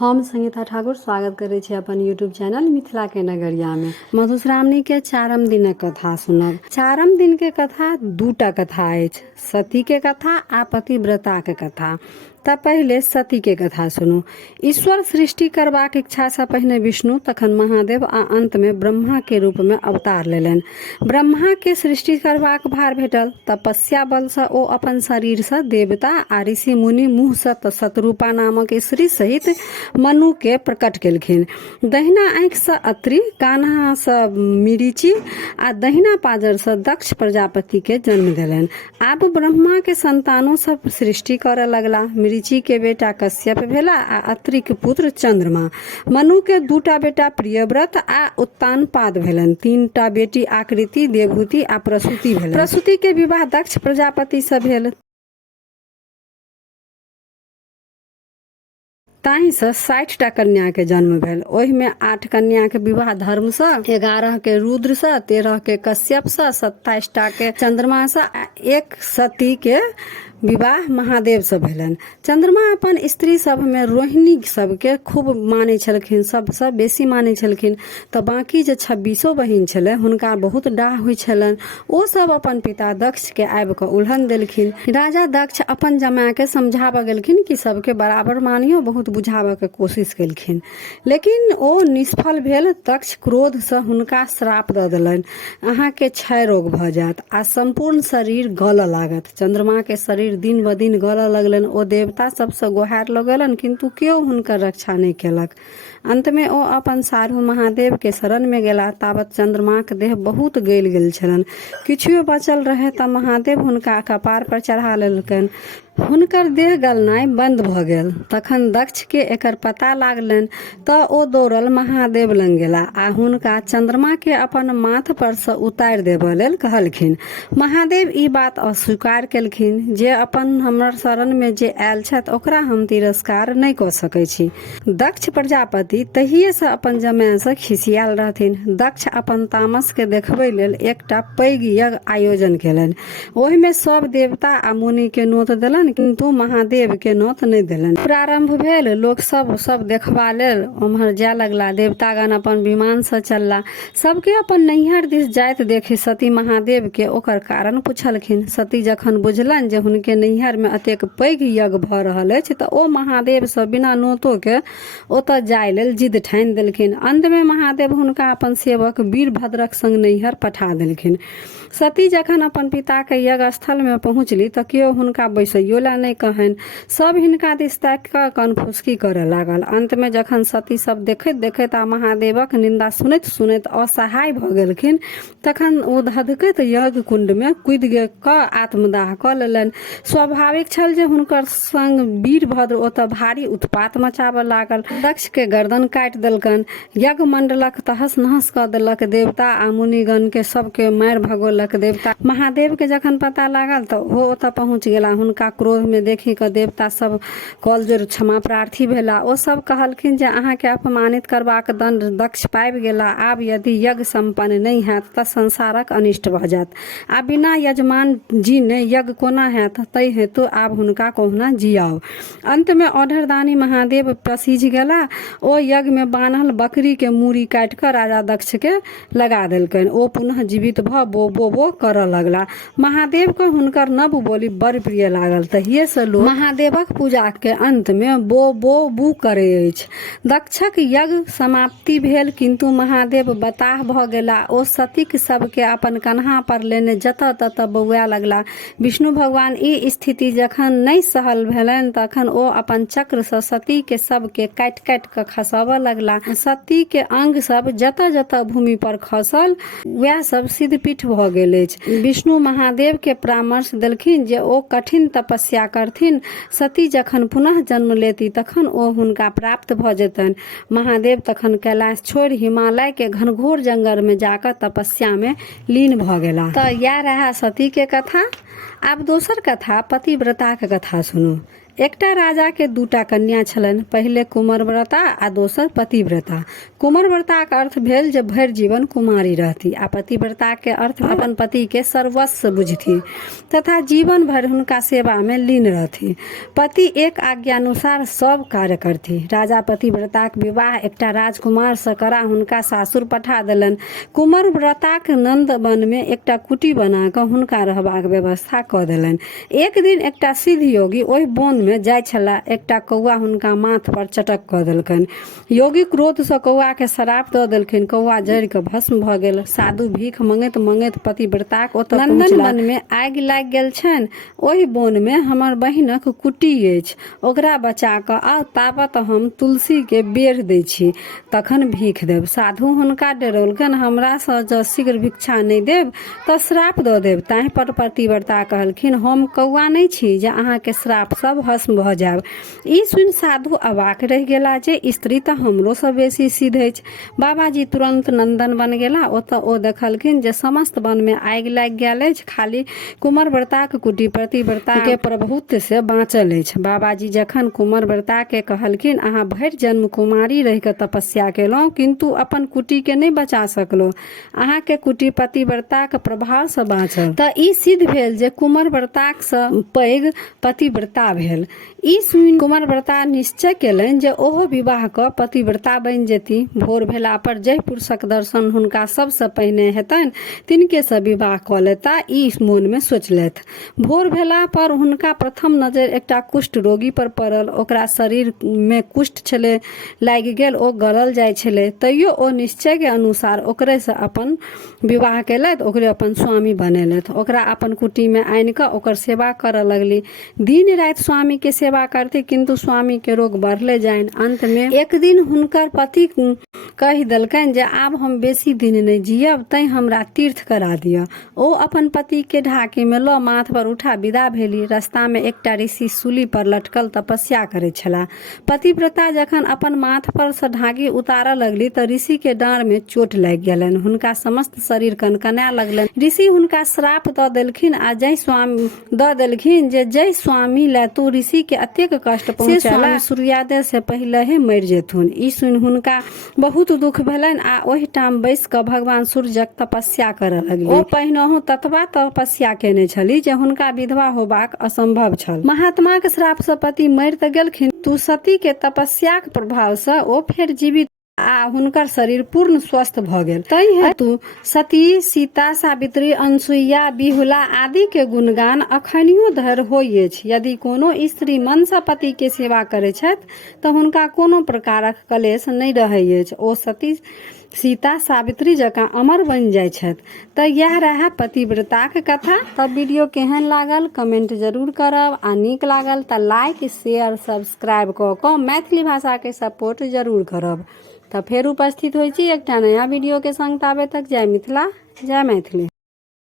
हम संगीता ठाकुर स्वागत करै छी अपन यूट्यूब चैनल मिथिला के नगरिया में। मधुश्रावणी के चारम दिनक कथा सुनब। चारम दिन के कथा दूटा कथा अछि, सती के कथा आ पतिव्रता के कथा। त पहले सती के कथा सुनू। ईश्वर सृष्टि करबाक इच्छा से पहिने विष्णु, तखन महादेव आ अंत में ब्रह्मा के रूप में अवतार लेलनि। ब्रह्मा के सृष्टि करबाक भार भेटल। तपस्या बल से ओ अपन शरीर से देवता आ ऋषि मुनि मुँह से शतरूपा नामक स्त्री सहित मनु के प्रकट केलखिन। दहिना आंख से अत्रि, कान्हा से मिरीची आ दहिना पाजर से दक्ष प्रजापति के जन्म देलनि। आब ब्रह्मा के संतानों सब सृष्टि करय लगला। मिरीची के बेटा कश्यप भेला आ अत्रि के पुत्र चंद्रमा। मनु के दूटा बेटा प्रियव्रत आ उत्तानपाद भेलनि। तीनटा बेटी आकृति, देवहूति आ प्रसूति भेलनि। प्रसूति के विवाह दक्ष प्रजापति से भेल। ताहि से 60टा कन्या के जन्म भेल। ओहि में 8 कन्या के विवाह धर्म से, 11 के रुद्र से, 13 के कश्यप से, 27टा के चंद्रमा से आ 1 सती के विवाह महादेव से भेलनि। चंद्रमा अपन स्त्री सब में रोहिणी सबके खूब माने छलखिन, सबसे बेसी माने छलखिन। तो बाकी जे 26 बहिन छले हुनका बहुत डाह होइ छलनि। ओ सब अपन पिता दक्ष के आबि के उल्हन देलखिन। राजा दक्ष अपन जमाए के समझाबऽ गेलखिन कि सबके बराबर मानियो, बहुत बुझाबऽ के कोशिश केलखिन, लेकिन ओ निष्फल भेल। दक्ष क्रोध से हुनका श्राप दऽ देलनि, अहाँ के क्षय रोग भ जायत आ संपूर्ण शरीर गलऽ लागत। चंद्रमा के शरीर दिन ब दिन गलऽ लगलनि। ओ देवता सबसे गोहार लगलनि, किंतु केओ हुनकर रक्षा नहीं केलक। अंत में ओ अपन सारू महादेव के शरण में गेला। ताबत चंद्रमा के देह बहुत गलि गेल छलनि। किछुओ बचल रहे त महादेव हुनका कपार पर चढ़ा लेलकनि। हुनकर देह गलनाइ बंद भ गेल। तखन दक्ष के एकर पता लागलनि त ओ दौड़ल महादेव लंग गेला आ हुनका चंद्रमा के अपन माथ पर से उतारि देबऽ लेल कहलखिन। महादेव ई बात अस्वीकार केलखिन जे अपन हमर शरण में जे आयल छथि ओकरा हम तिरस्कार नहीं क सकै छी। दक्ष प्रजापति तहिए से अपन जमाए से खिसियाल रहथिन। दक्ष अपन तामस के देखबै लेल एकटा पैघ यज्ञ आयोजन केलनि। ओहि में सब देवता आ मुनि के नोत देलनि, किंतु महादेव के नोत नहीं देलनि। प्रारंभ भेल, लोक सब देखबा लेल उम्हर जाय लगला। देवतागण अपन विमान से चलला। सबके अपन नैहर दिस जाइत देखि सती महादेव के ओकर कारण पूछलखिन। सती जखन बुझलनि जे हुनके नैहर में अतेक पैघ यज्ञ भ रहल अछि त ओ महादेव से बिना नोतो के ओतऽ जाय लेल जिद ठानि देलखिन। अंत में महादेव हुनका अपन सेवक वीरभद्रक संग नैहर पठा देलखिन। सती जखन अपन पिता के यज्ञ स्थल में पहुंचली त केओ हुनका बैसैयो ला नहीं कहनि। सब हिनका दिस ताकि क कनफुसकी करय लागल। अंत में जखन सती सब देखैत देखैत आ महादेवक निंदा सुनैत सुनैत असहाय भ गेलखिन, तखन ओ धधकैत यज्ञ कुंड में कूदि क आत्मदाह क लेलनि। स्वाभाविक छल जे हुनकर संग वीरभद्र ओतऽ भारी उत्पात मचाबऽ लागल। दक्ष के गर्दन काटि देलकनि, यज्ञ मंडलक तहस नहस क देलक। देवता आ मुनिगण के सबके मारि भगोलक। देवता महादेव के जखन पता लागल त ओ ओतऽ पहुंच गेला। हुनका क्रोध में देखि क देवता सब कलजोर क्षमा प्रार्थी भेला। ओ सब कहलखिन जे अहाँ के अपमानित करबाक दंड दक्ष पाबि गेला। आब यदि यज्ञ संपन्न नहीं हैत त संसारक अनिष्ट भ जायत आ बिना यजमान जी ने यज्ञ कोना हैत, तै हेतु आब हुनका कहुना जियाओ। अंत में ऑर्डरदानी महादेव पसीज गेला। ओ यज्ञ में बान्हल बकरी के मूड़ी काटि क राजा दक्ष के लगा देलकनि। ओ पुनः जीवित भ बो बो बो करऽ लगला। महादेव को हुनकर नव बोली बड़ प्रिय लागल। तहिए से लोग महादेवक पूजा के अंत में बो बो बू करे अछि। दक्षक यज्ञ समाप्ति भेल, किंतु महादेव बताह भ गेला। ओ सतीक सबके अपन कन्हा पर लेने जतऽ ततऽ बौआ लगला। विष्णु भगवान ई स्थिति जखन नहीं सहल भेलनि तखन ओ अपन चक्र से सती के सबके काटि काटि क खसाबऽ लगला। सती के अंग सब जतऽ जतऽ भूमि पर खसल वएह सब सिद्धपीठ भ गेल अछि। विष्णु महादेव के परामर्श देलखिन जे ओ कठिन तपस्या करथिन। सती जखन पुनः जन्म लेती तखन ओ हुनका प्राप्त भ जेतनि। महादेव तखन कैलाश छोड़ि हिमालय के घनघोर जंगल में जाकर तपस्या में लीन भ गेला। त इएह रहा सती के कथा। आब दोसर कथा पतिव्रता के कथा सुनू। एकटा राजा के दूटा कन्या छलनि, पहिले कुंवरव्रता आ दोसर पतिव्रता। कुंवरव्रताक अर्थ भेल जे भरि जीवन कुमारी रहती आ पतिव्रता के अर्थ अपन पति के सर्वस्व बुझती तथा जीवन भरि हुनका सेवा में लीन रहती। पति एक आज्ञानुसार सब कार्य करती। राजा पतिव्रताक विवाह एकटा राजकुमार से करा हुनका सासुर पठा देलनि। कुंवरव्रताक नंद वन में एकटा कुटी बना कऽ हुनका रहबाक व्यवस्था कऽ देलनि। एक दिन एकटा सिद्ध योगी ओहि वन में जाय छलाह। एकटा कौआ हुनका माथ पर चटक कऽ देलकनि। योगी क्रोध से कौआ के श्राप दऽ देलखिन। कौआ जरि कऽ भस्म भऽ गेल। साधु भीख मंगैत मंगैत पतिव्रताक ओतऽ नंदन वन में आगि लागि गेल छनि। ओहि वन में हमर बहिनक कुटी अछि, ओकरा बचा कऽ आउ, ताबत हम तुलसी के बेर दै छी, तखन भीख देब। साधु हुनका डरौलकनि, हमरा सँ जँ शीघ्र भिक्षा नहि देब तऽ श्राप दऽ देब। ताहि पर पतिव्रता कहलखिन, हम कौआ नहि छी जे अहाँ के श्राप सब भस्म भऽ जायब। ई सुनि साधु अवाक रहि गेला जे स्त्री तऽ हमरो सँ बेसी सिद्ध अछि। बाबाजी तुरंत नंदन वन गेला। ओतऽ ओ देखलखिन जे समस्त वन में आगि लागि गेल अछि, खाली कुंवरव्रताक कुटी पतिव्रता के प्रभुत्व से बाँचल अछि। बाबाजी जखन कुंवरव्रता के कहलखिन, अहाँ भरि जन्म कुमारी रहि कऽ तपस्या केलहुँ किंतु अपन कुटी के नहीं बचा सकलहुँ, अहाँ के कुटी पतिव्रताक प्रभाव से बाँचल, तऽ ई सिद्ध भेल जे कुंवरव्रताक सँ पैघ पतिव्रता भेल। ई सुनि कुंवरव्रता निश्चय केलनि जे ओहो विवाह कऽ पतिव्रता बनि जेती। भोर भेला पर जाहि पुरुषक दर्शन हुनका सबसँ पहिने हेतनि तिनके सँ विवाह कऽ लेता, ई मोन में सोचलथि। भोर भेला पर हुनका प्रथम नजर एकटा कुष्ठ रोगी पर पड़ल। ओकरा शरीर में कुष्ठ छलै लागि गेल, ओ गलल जाइ छलै। तैयो ओ निश्चय के अनुसार ओकरे से अपन विवाह केलथि, ओकरे अपन स्वामी बनेलथि। ओकरा अपन कुटी में आनि कऽ ओकर सेवा करऽ लगली। दिन राति स्वामी के सेवा करती किंतु स्वामी के रोग बढ़ले जाइन। अंत में एक दिन हुनकर पति कहि देलकनि जे आब हम बेसी दिन नहीं जियब, तैं हमरा तीर्थ करा दिअ। ओ अपन पति के ढाकी में लऽ माथ पर उठा विदा भेली। रास्ता में एकटा ऋषि सूली पर लटकल तपस्या करैत छलाह। पतिव्रता जखन अपन माथ पर से ढाकी उतारऽ लगली तऽ ऋषि के डाँड़ में चोट लागि गेलनि। हुनका समस्त शरीर कनकनाय लगलनि। ऋषि हुनका श्राप दऽ देलखिन आ जय स्वामी ला तू ऋषि के अत्येक कष्ट पहुँचेला, सूर्योदय से पहिले ही मरि जेथुन। ई सुनि हुनका बहुत दुख भेलनि आ ओहि ठाम बैस कऽ भगवान सूर्यक तपस्या करऽ लगली। ओ पहिनहु ततबा तपस्या केने छली जे हुनका विधवा होबाक असंभव छल। महात्मा के श्राप सँ पति मरि तऽ गेलखिन, तू सती के तपस्याक प्रभाव सँ ओ फेर जीवित आ हुनकर शरीर पूर्ण स्वस्थ भऽ गेल। तैं हेतु सती, सीता, सावित्री, अनसुईया, बिहुला आदि के गुणगान अखनियो धरि होइ अछि। यदि कोनो स्त्री मन सँ पति के सेवा करै छथि तऽ हुनका कोनो प्रकारक कलेश नहि रहै अछि। ओ सती, सीता, सावित्री जकाँ अमर बनि जाइ छथि। तऽ यह रहा पतिव्रताक कथा। तब वीडियो केहन लागल कमेंट जरूर करब आ नीक लागल तऽ लाइक, शेयर, सब्सक्राइब कऽ कऽ मैथिली भाषा के सपोर्ट जरूर करब। तऽ फेर उपस्थित होइ छी एकटा नया वीडियो के संग। ताबे तक जय मिथिला, जय मैथिली।